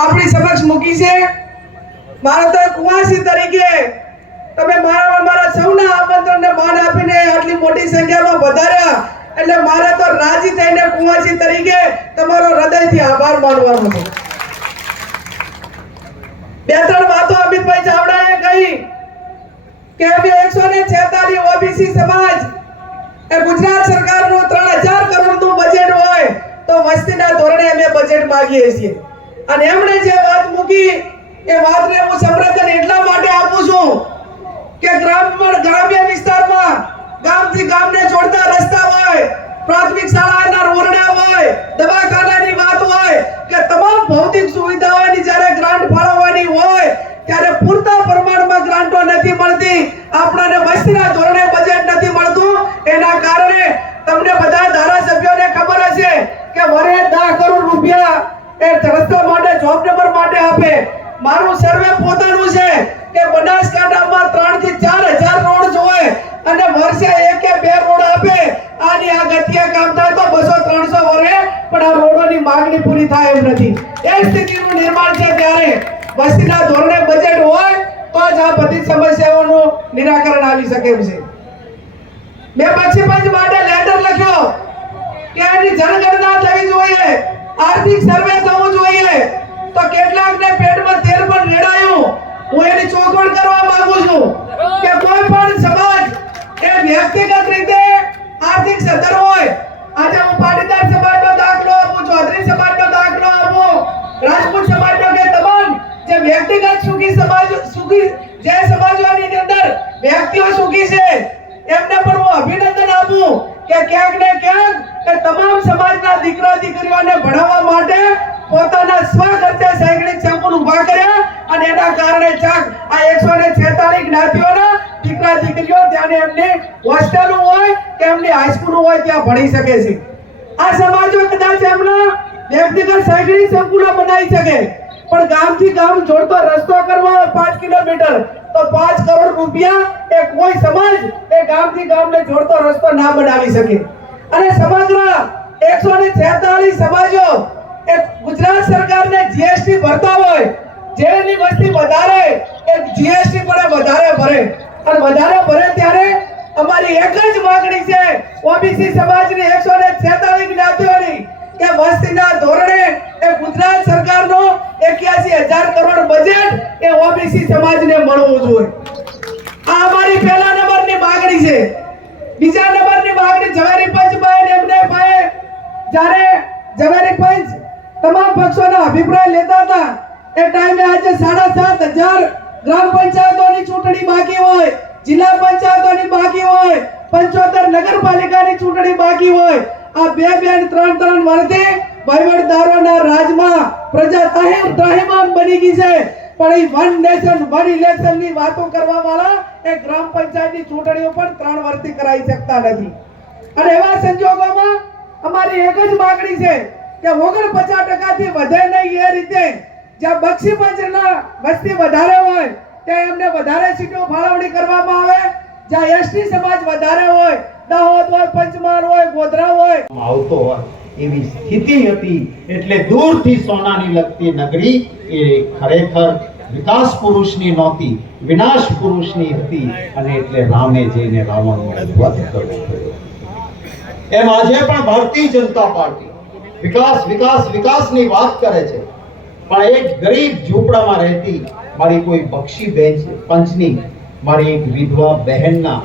આપણી સમક્ષ મૂકી છે। મારે તો કુંવાસી તરીકે તમે મારા સૌના આમંત્રણને માન આપીને આટલી મોટી સંખ્યામાં વધાર્યા એટલે મારે તો રાજી થઈને કુંવાસી તરીકે તમારો હૃદયથી આભાર માનવાનો છે। બે ત્રણ વાતો અમિતભાઈ ચાવડાએ કહી કે અમે 146 ઓબીસી સમાજ એ ગુજરાત સરકારનું 3000 કરોડનું બજેટ હોય તો વસ્તીના ધોરણે અમે બજેટ માંગીએ છીએ અને એમણે જે વાત મૂકી એ વાતને હું સમર્થન એટલા માટે આપું છું કે ગ્રામ્ય વિસ્તારમાં ગામથી ગામને જોડતા રસ્તા હોય, પ્રાથમિક શાળાના રોરડા હોય, દવાખાનાની વાત હોય કે તમામ ભૌતિક સુવિધાઓની જ્યારે ગ્રાન્ટ ફાળવવાની હોય ત્યારે પૂરતા પ્રમાણમાં ગ્રાન્ટો નથી મળતી, આપણને વસ્તીના ધોરણે બજેટ નથી મળતું। એના કારણે તમને બધા ધારાસભ્યોને ખબર હશે કે વરે 10 કરોડ રૂપિયા એ રસ્તા માટે જોબ નંબર માટે આપે। મારું સર્વે પોતાનું છે કે બનાસકાંઠામાં 3 થી 4000 રોડ જોવે અને વર્ષે 1 કે 2 રોડ આપે। આની આ ગતિએ કામ થાય તો 200-300 વરે પણ આ રોડોની માંગણી પૂરી થાય એમ નથી। એ સ્થિતિનું નિર્માણ છે ત્યારે વસ્તીના ધોરણે બજેટ હોય તો જ આ બધી સમસ્યાઓનું નિરાકરણ આવી શકે એમ છે। મેં પંચ માટે લેટર લખ્યો કે આની જનગણના થવી જોઈએ, આર્થિક સર્વે થવું જોઈએ તો કેટલાકને પેટમાં તેલ પણ રેડાયું। હું એની ચોખવટ કરવા માંગુ છું કે કોઈ પણ સમાજ એ વ્યક્તિગત રીતે આર્થિક સદ્ધર હોય, આજે હું પાટીદાર સમાજનો દાખલો આપું, ચૌધરી સમાજનો દાખલો આપું, રાજપૂત સમાજનો કે તમામ જે વ્યક્તિગત સુખી જે સમાજોની અંદર વ્યક્તિઓ સુખી છે એમને પણ હું અભિનંદન આપું કે ક્યાંક ને ક્યાંક કે તમામ સમાજના દીકરા દીકરીઓને ભણાવવા માટે પોતાના સ્વખર્ચે શૈક્ષણિક સંકુલ ઉભા કર્યા અને એના કારણે ચાક આ 146 જ્ઞાતિઓના દીકરા દીકરીઓ ત્યાં એમની હોસ્ટેલ હોય કે એમની હાઈસ્કૂલ હોય ત્યાં ભણી શકે છે। આ સમાજો કદાચ એમના વ્યક્તિગત શૈક્ષણિક સંકુલો બનાવી શકે પણ ગામથી ગામ જોડતો રસ્તો કરવો 5 કિલોમીટર તો 5 કરોડ રૂપિયા એ કોઈ સમાજ એ ગામથી ગામને જોડતો રસ્તો ના બનાવી શકે। અને સમગ્ર 146 સમાજો એ ગુજરાત સરકારને જીએસટી ભરતા હોય, જેની વસ્તી વધારે એ જીએસટી પણ વધારે ભરે અને વધારે ભરે ત્યારે અમારી એક જ માંગણી છે ઓબીસી સમાજની 146 જ્ઞાતિઓની કે વસ્તીના ધોરણે એ ગુજરાત સરકારનો 81000 કરોડ બજેટ એ ઓબીસી સમાજને મળવું જોઈએ। આ અમારી પહેલા નંબરની માંગણી છે। બીજા નંબરની માંગણી ઝવેરી પંચભાઈ એમને ભાઈ જ્યારે ઝવેરી પંચ તમામ પક્ષોના અભિપ્રાય લેતા હતા એ ટાઈમે આજે 7500 ગ્રામ પંચાયતોની ચૂંટણી બાકી હોય, જિલ્લા પંચાયતોની બાકી હોય, 75 નગરપાલિકાની ચૂંટણી બાકી હોય, આ 2-3 વર્ષથી વહીવટદારોના રાજમાં પ્રજા ત્રાહિમામ બની ગઈ છે પણ એ વન નેશન વન ઇલેક્શનની વાતો કરવા વાળા એ ગ્રામ પંચાયતની ચૂંટણીઓ પણ 3 વર્ષથી કરાવી શકતા નથી। અને એવા સંજોગોમાં અમારી એક જ માંગણી છે કે 49% થી વધે નહીં એ રીતે જ્યાં બક્ષી પંચના વસ્તી વધારે હોય ત્યાં એમને વધારે સીટો ફાળવણી કરવામાં આવે, જ્યાં એસટી સમાજ વધારે હોય, દાહોદ હોય, પંચમહાલ હોય, ગોધરા હોય આવતો હોય એવી સ્થિતિ હતી। એટલે દૂરથી સોનાની લગતી નગરી એ ખરેખર વિકાસ પુરુષની નહોતી, વિનાશ પુરુષની હતી અને એટલે રામે જઈને રાવણનો વધ કરવો પડ્યો। એમ આજે પણ ભારતીય જનતા પાર્ટી વિકાસ વિકાસ વિકાસની વાત કરે છે પણ એક ગરીબ ઝૂંપડામાં રહેતી મારી કોઈ બક્ષી પંચની મારી એક વિધવા બહેનના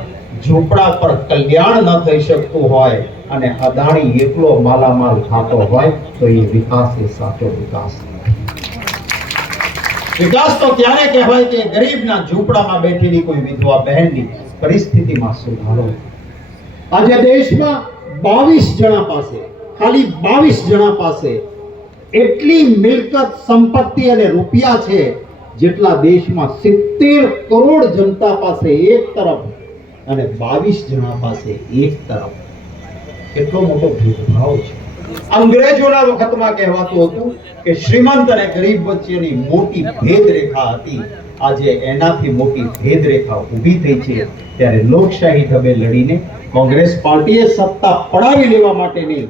ઝૂંપડા પર કલ્યાણ ન થઈ શકતું હોય અને અદાણી એકલો માલામાલ થતો હોય તો એ વિકાસ એ સાચો વિકાસ નથી। વિકાસ તો ત્યારે કહેવાય કે ગરીબના ઝૂંપડામાં બેઠેલી કોઈ વિધવા બહેનની પરિસ્થિતિમાં સુધારો। આજે દેશમાં 22 જણા પાસે ખાલી 22 જણા પાસે એટલી મિલકત સંપત્તિ અને રૂપિયા છે જેટલા દેશમાં 70 કરોડ જનતા પાસે એક તરફ અને 22 જણા પાસે એક તરફ। એટલો મોટો ભેદભાવ છે। અંગ્રેજોના વખતમાં કહેવાતું હતું કે શ્રીમંત અને ગરીબ વચ્ચેની મોટી ભેદ રેખા હતી, આજે એનાથી મોટી ભેદ રેખા ઊભી થઈ છે। ત્યારે લોકશાહી ઢબે લડીને કોંગ્રેસ પાર્ટીએ સત્તા પડાવી લેવા માટેની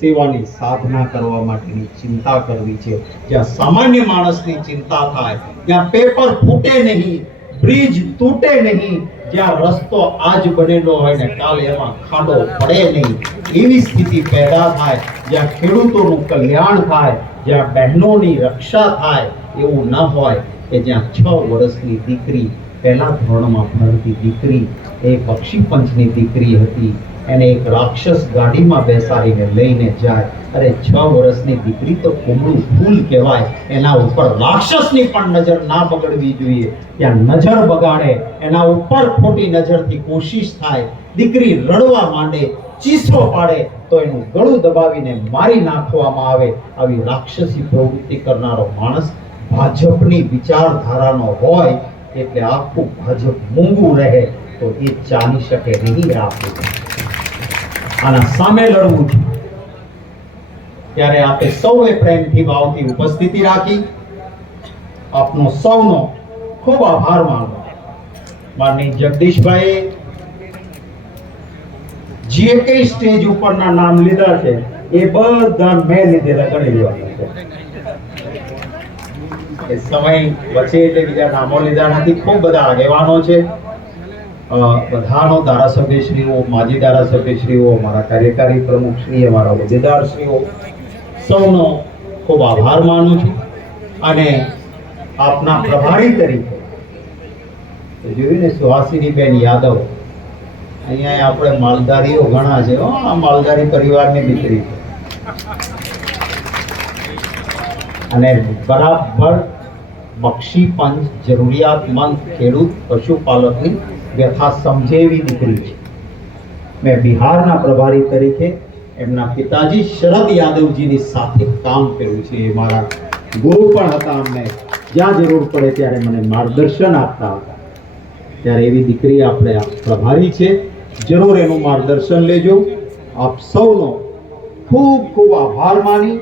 સેવાની સાધના કરવા માટેની ચિંતા કરવી છે. જ્યાં સામાન્ય માણસની ચિંતા થાય, જ્યાં પેપર ફૂટે નહીં, બ્રિજ તૂટે નહીં, જ્યાં રસ્તો આજ બનેલો હોય ને કાલે એમાં ખાડો પડે નહીં, એવી સ્થિતિ પેદા થાય, જ્યાં ખેડૂતોનું કલ્યાણ થાય, જ્યાં બહેનોની રક્ષા થાય, એવું ન હોય કે જ્યાં 6 વર્ષની દીકરી, પહેલા ધોરણમાં ભણતી દીકરી, એ બક્ષી પંચની દીકરી હતી, એને એક રાક્ષસ ગાડીમાં બેસાડીને લઈને જાય. અરે 6 વર્ષની દીકરી તો કુમળું ફૂલ કહેવાય, એના ઉપર રાક્ષસની પણ નજર ના બગડવી જોઈએ. ત્યાં નજર બગાડે, એના ઉપર ખોટી નજરથી કોશિશ થાય, દીકરી રડવા માંડે, ચીસો પાડે તો એનું ગળું દબાવીને મારી નાખવામાં આવે. આવી રાક્ષસી પ્રવૃત્તિ કરનારો માણસ ભાજપની વિચારધારાનો હોય એટલે આખું ભાજપ મૂંગું રહે તો એ ચાલી શકે નહીં. આના સામે લડવું છે. ત્યારે આપણે સૌએ પ્રેમથી ભાવથી ઉપસ્થિતિ રાખી આપનો સૌનો ખૂબ આભાર માનો. માનની જગદીશભાઈ જે કઈ સ્ટેજ ઉપરના નામ લીધા છે એ બધા મેં લીધેલા ગણી લેવાના છે. એ સમય વચ્ચે એટલે બીજા નામો લીધા નથી. ખૂબ બધા આગેવાનો છે, બધાનો ધારાસભ્યશ્રીઓ, માજી ધારાસભ્યશ્રીઓ, અમારા કાર્યકારી પ્રમુખશ્રી, અમારા હોદ્દેદારશ્રીઓ, સૌનો ખૂબ આભાર માનું છું. અને આપના પ્રભારી તરીકે જોયું ને સુહાસિનીબેન યાદવ, અહીંયા આપણે માલધારીઓ ઘણા છે, આ માલધારી પરિવારની દીકરી છે અને બરાબર બક્ષી પંચ જરૂરિયાતમંદ ખેડૂત પશુપાલકની વ્યથા સમજે એવી દીકરી છે. મેં બિહારના પ્રભારી તરીકે એમના પિતાજી શરદ યાદવજીની સાથે કામ કર્યું છે. એ મારા ગુરુ પણ હતા. અમને જ્યાં જરૂર પડે ત્યારે મને માર્ગદર્શન આપતા હતા. ત્યારે એવી દીકરી આપણે પ્રભારી છે, જરૂર એનું માર્ગદર્શન લેજો. આપ સૌનો ખૂબ ખૂબ આભાર માની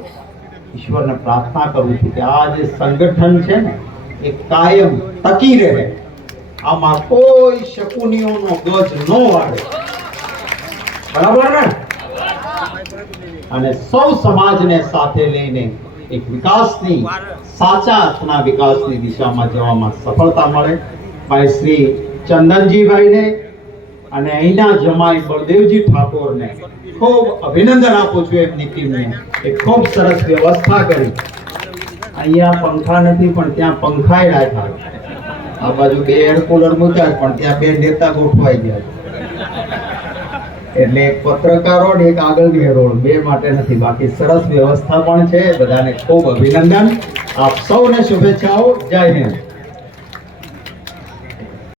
ઈશ્વરને પ્રાર્થના કરું છું કે આ જે સંગઠન છે ને એ કાયમ ટકી રહે, આમાં કોઈ શકુનીઓનો ગજ ન વાળે, બરાબર ને? અને સૌ સમાજને સાથે લઈને એક વિકાસની, સાચા અર્થના વિકાસની દિશામાં જવામાં સફળતા મળે. ભાઈ શ્રી ચંદનજીભાઈને અને અહીંના જમાઈ બળદેવજી ઠાકોરને ખૂબ અભિનંદન આપું છું. એમની ટીમને એક ખૂબ સરસ વ્યવસ્થા કરી. અહીંયા પંખા નથી પણ ત્યાં પંખાય રાખ્યા. આ બાજુ 2 એર કુલર મૂક્યા પણ ત્યાં 2 નેતા ગોઠવાઈ ગયા. એટલે એક પત્રકારો ને એક આગળની રોડ, 2 માટે નથી. બાકી સરસ વ્યવસ્થા પણ છે. બધાને ખૂબ અભિનંદન. આપ સૌને શુભેચ્છાઓ. જય હિન્દ.